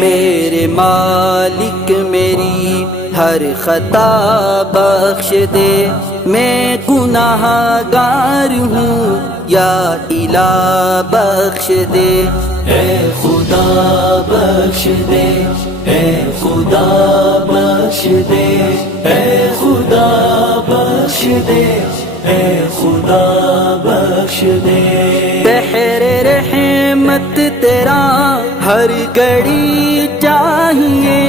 میرے مالک میری ہر خطا بخش دے، میں گناہ گار ہوں یا الہ بخش دے۔ اے خدا بخش دے، اے خدا بخش دے، اے خدا بخش دے، اے خدا بخش دے۔ بحر رحمت تیرا ہر گھڑی چاہیے،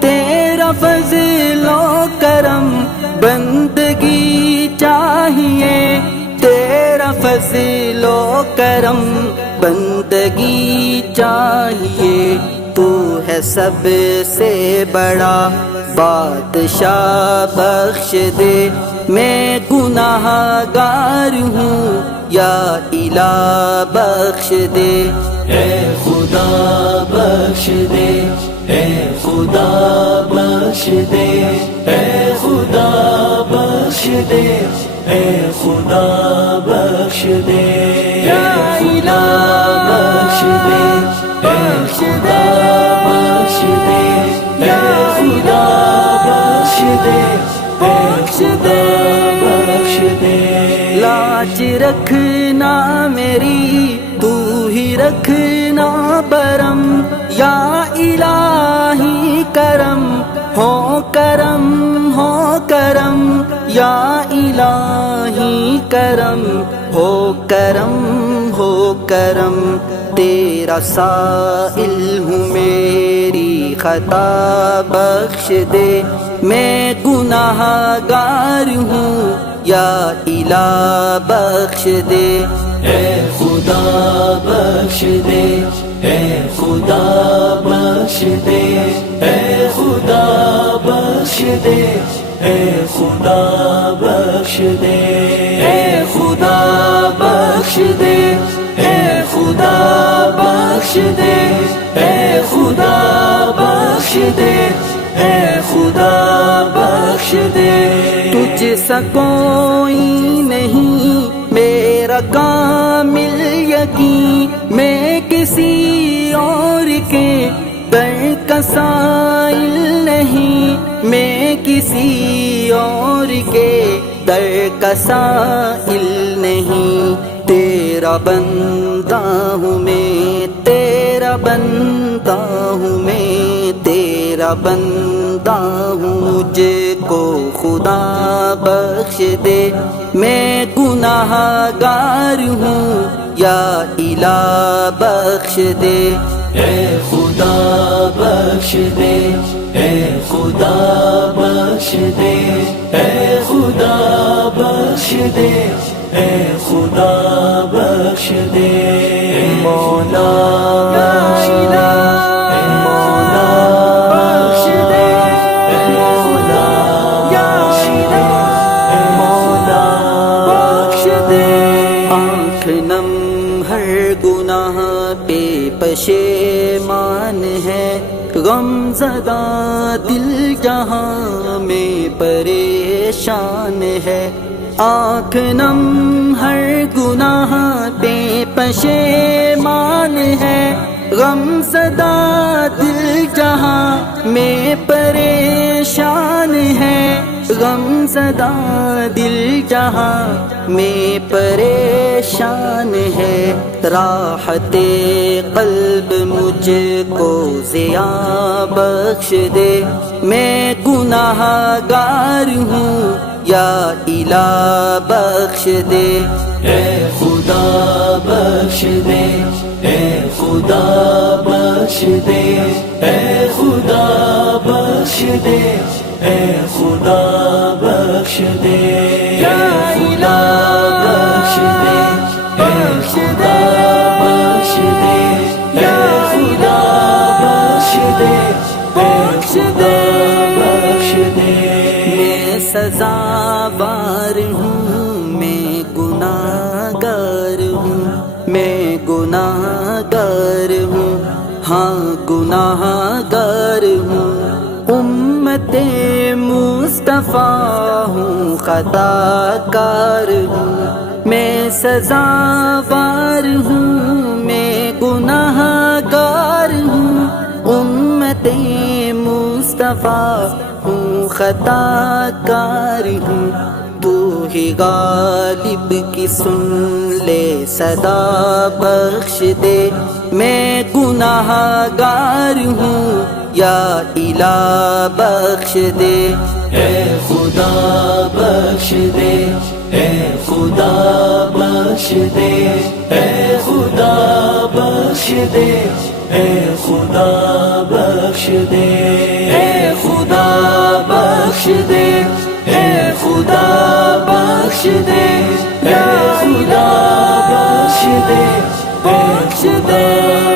تیرا فضل و کرم بندگی چاہیے، تیرا فضل و کرم بندگی چاہیے۔ تو ہے سب سے بڑا بادشاہ، بخش دے، میں گناہ گار ہوں یا الہ بخش دے۔ اے خدا بخش دے، اے خدا بخش دے، اے خدا بخش دے، اے خدا بخش دے۔ یا خدا بخش دے، اے خدا بخش دے، اے خدا بخش دے، اے خدا بخش دے۔ لاج رکھنا میری تو ہی رکھنا برم، یا الہی کرم ہو کرم ہو کرم، یا الہی کرم ہو کرم ہو کرم۔ تیرا سائل ہوں میری خطا بخش دے، میں گناہ گار ہوں یا الہ بخش دے۔ اے خدا بخش دے، اے خدا بخش دے، اے خدا بخش دے، اے خدا بخش دے۔ اے خدا بخش دے، اے خدا بخش دے، اے خدا بخش دے، اے خدا بخش دے۔ تجھ سا کوئی نہیں میرا کامل یقین، میں کسی اور کے در کا سائل نہیں، میں کسی اور کے در کا سائل نہیں۔ تیرا بندہ ہوں میں، تیرا بندہ ہوں میں، تیرا بندہ ہوں، مجھ کو خدا بخش دے، میں گناہ گار ہوں یا الہ بخش دے۔ اے خدا بخش دے، اے خدا بخش دے، اے خدا بخش دے، اے خدا بخش دے۔ مولا بخش دے، اے مولا بخش دے، اے خدا بخش دے، اے مولا بخش دے۔ آنکھ نم ہر گناہ پہ پشیمان ہے، غم زدہ دل جہاں میں پریشان ہے۔ آنکھ نم ہر گناہ پہ پشیمان ہے، غم زدہ دل جہاں میں پریشان ہے، غم زدہ دل جہاں میں پریشان ہے۔ راحت قلب مجھ کو ضیا بخش دے، میں گناہ گار ہوں یا الہ بخش دے۔ اے خدا بخش دے، اے خدا بخش دے، اے خدا بخش دے، اے خدا بخش دے۔ یا خدا بخش دے، اے خدا بخش دے، اے خدا بخش دے، بخش دے، بخش دے۔ میں سزاوار ہوں، میں گناہ گار ہوں، میں گناہ گار ہوں، ہاں گناہ گار ہوں۔ امت مصطفیٰ ہوں، خطا کار ہوں، میں سزاوار ہوں، میں گناہ گار ہوں۔ مصطفیٰ ہوں، خطا کار ہوں، تو ہی غالب کی سن لے صدا، بخش دے میں گناہ گار ہوں، یا الہ بخش دے۔ اے خدا بخش دے، اے خدا بخش دے، اے خدا بخش دے، اے خدا بخش دے، اے خدا بخش دے، اے خدا بخش دے، اے خدا بخش دے، بخش دے۔